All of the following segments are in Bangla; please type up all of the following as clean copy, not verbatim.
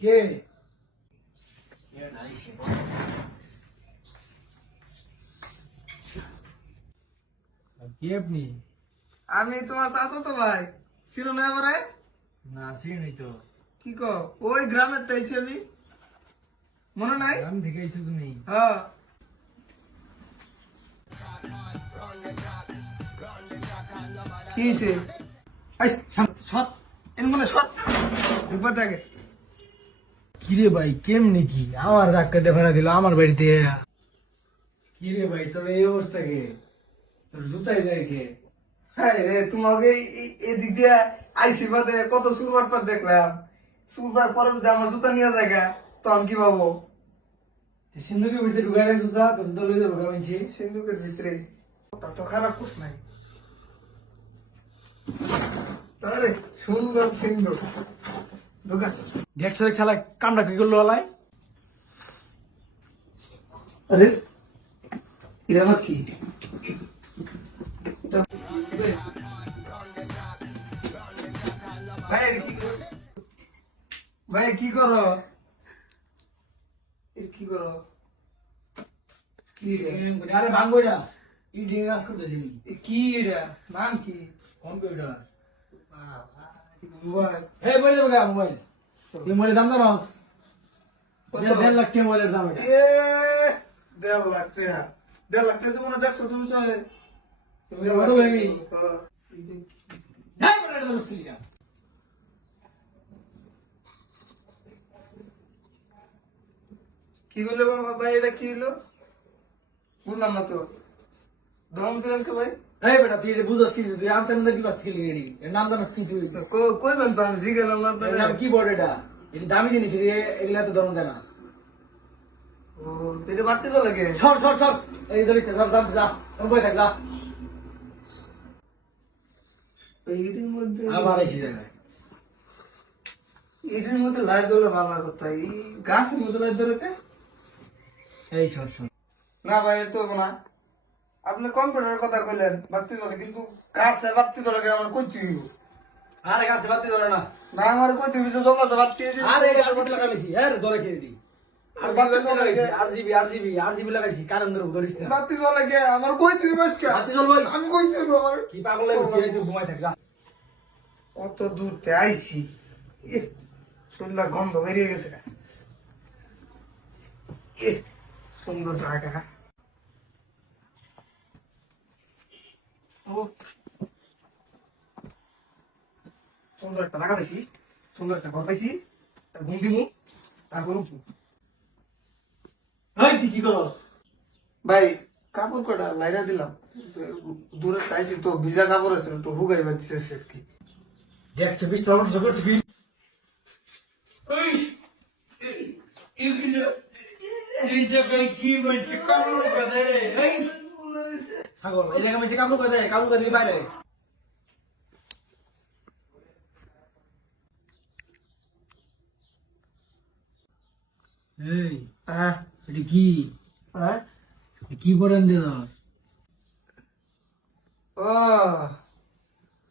কে কে আপনি? আমি তোমার চাচা তো ভাই, ছিল না এবারে? না চিনি তো। কি কো, ওই গ্রামের তাইছি আমি, মনে নাই? গ্রাম থেকে আইছো তুমি? হ্যাঁ। কি হয়েছে? সৎ এনে মনে সৎ বিপদ থাকে। কিরে ভাই কেমনি কি আমার ধাক্কাতে ফেলা দিল আমার বাড়িতে? কিরে ভাই তোর এই অবস্থা কে? তোর জুতাই যায় কে? হ্যাঁ রে, তোমাকে এদিক দিয়ে আইসি বাদে কত সুরবার পর দেখলাম। সুরবার পরে যদি আমার জুতা নিয়ে যায় গা, তো আমি কি পাবো? সিন্ধুকের ভিতরে ঢুকাই রাখ জুতা, তোর তো লই যাবো গামিছি। সিন্ধুকের ভিতরে ওটা তো খারাপ কুছ নাই। আরে সুন্দর সিন্ধু ঢুকাচ্ছে। দেখছো দেখ শালা কামটা কি করলো আলাই? আরে এটা আবার কি? ভাই এটা কি করো? ভাই কি করো? কি করো? কি রে? আরে ভাঙবো এটা, ইডিং কাজ করতেছি আমি। কি এটা? নাম কি? কম্পিউটার। মোবাইল। এই বলে দেবো গা মোবাইল। এই মোবাইলের দাম জানো? 1.5 লাখ টাকা মোবাইলের দাম এটা। এ 1.5 লাখ টাকা। 1.5 লাখ টাকা জীবনে দেখছো তুমি চাই? তুমি কত বলবি? হ্যাঁ। হ্যাঁ বলে এটা দোষ কি? কি বললো বাবা? ভাই এটা কি হলো? বুঝলাম না তো। দম দিলেন তো ভাই? এই বেটা তুই এটা বুঝছ কি? তুই আনতে মধ্যে কি বাস খেলি এডি? এর নাম জানাস কি তুই? কইবেন তো আমি জিগেলাম না এর আপনাদের। নাম কি বোর্ড এটা? এটা দামি জিনিস, এগুলা তো দাম দেয় না। ও এটা বাড়তে চলে গে? সর সর সর, এই ধরিস না, সর দাম যা, তোর বই থাক যা। এইটির মধ্যে আবার এসে জায়গায় এটির মধ্যে লাইট জ্বলে ভালো কথা। এই গাছের মধ্যে লাইট জ্বলে কে? এই সর সর। না ভাই এটা তো না। আপনি কম্পিউটারের কথা কইলেন বাড়তে চলে, কিন্তু গাছে বাড়তে চলে গেলে আমার কইতে হইব। আরে গাছে বাতি ধরে না। না আমার কইতে হইব যে জমা বাড়তে আরে এটা আরজিবি লাগাইছি, হ্যাঁ ধরে খেয়ে দি। আর বাতি লাগাইছি, আরজিবি লাগাইছি, কারেন্ট ধরে ধরিস না। বাড়তে চলে গে আমার কইতে হইব আজকে। বাতি জ্বলবে? আমি কইতে হইব আমার। কি পাগল লাগছে, এই তুই ঘুমাই থাক যা। কত দূর তে আইছি, সুন্দর গন্ধ বেরিয়ে গেছে। সুন্দর জায়গা। ও সুন্দর একটা জায়গা পাইছি, সুন্দর একটা ঘর পাইছি, ঘুম দিমু, তারপর উঠবো। এই তুই কি করস? ভাই কাপড় কটা লাইরা দিলাম, দূরে চাইছি তো ভিজা কাপড় আছে, তো হুগাই বাচ্চা আর কি। দেখছে বিশ টাকা করছে করছে কি? এই জায়গায় কি বলছে কামড় করে রে? এই ছাগল, এই জায়গায় বলছে কামড় করে, কামড় করে দিবি বাইরে। এই হ্যাঁ এটা কি? হ্যাঁ কি পরেন দিল? ও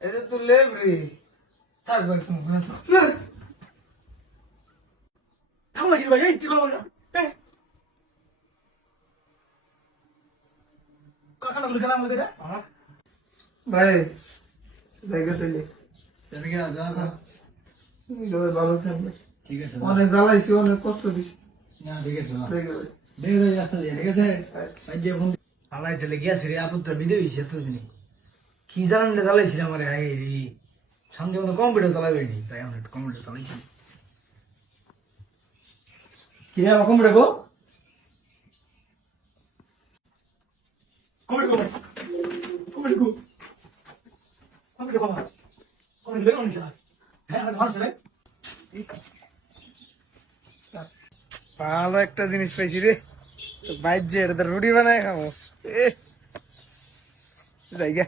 এটা তো লেবরি। থাক ভাই তুমি আমার কি ভাই, এই কি করবো না? কাকাটা বলে গেলাম আমাকে এটা? ভাই জায়গা পেলে যাবি কিনা? যা যা। ভালো থাকবে। ঠিক আছে অনেক জ্বালাইছি, অনেক কষ্ট দিছি। না ঠিক আছে না। দেখে ভাই। দেখে দেখে রাস্তা দিয়ে ঠিক আছে। সাইডে ফোন হালাই তাহলে গিয়েছে রে, আপন তো বিদে হয়েছে এতদিনে। কি জানেন না চালাইছিলাম আমার আগে রে, শান্তি মতো কম্পিউটার চালাবে নি, তাই আমরা একটু কম্পিউটার চালাইছি। কি রে আমার কম্পিউটার গো? কম্পিউটার গো, কম্পিউটার গো, কম্পিউটার গো, কম্পিউটার লেগে অনেক চালা। হ্যাঁ আমার মানুষ রে। ভালো একটা জিনিস পাইছি রে, বাইর যে এটা রুটি বানায় খাবো। জায়গা